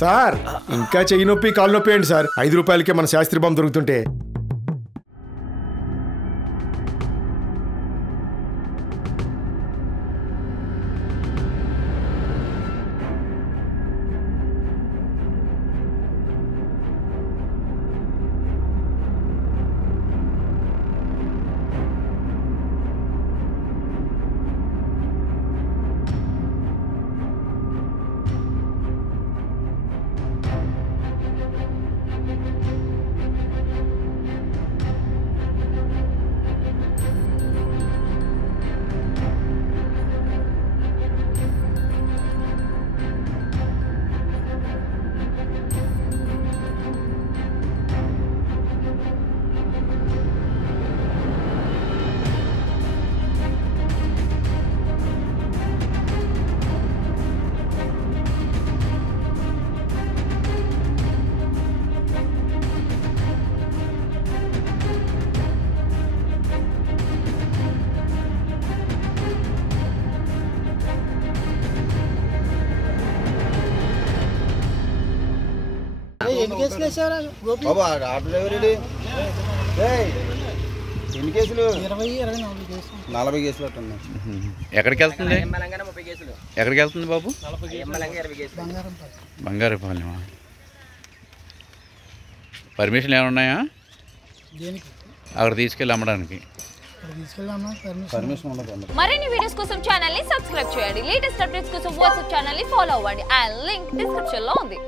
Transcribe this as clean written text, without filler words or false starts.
Sir ఇంకా చెయ్యి నొప్పి కాలు నొప్పి ఏంటి సార్? 5 రూపాయలకే మన శాస్త్రి బాంబు దొరుకుతుంటే. ఎన్ని కేసులు వేసారా బాబు? ఆటో డ్రైవర్ ఎన్ని కేసులు? 40 కేసులు ఉన్నాయి. ఎక్కడికి వెళ్తుంది? ఎక్కడికి వెళ్తుంది బాబు? బంగారుపాలెం. పర్మిషన్ ఏమైనా ఉన్నాయా అక్కడ తీసుకెళ్ళి అమ్మడానికి? మరిన్ని వీడియోస్ కోసం ఛానల్ ని సబ్స్క్రైబ్ చేయండి. లేటెస్ట్ అప్డేట్స్ కోసం వాట్సాప్ ఛానల్ ని ఫాలో అవ్వండి. ఆ లింక్ డిస్క్రిప్షన్ లో ఉంది.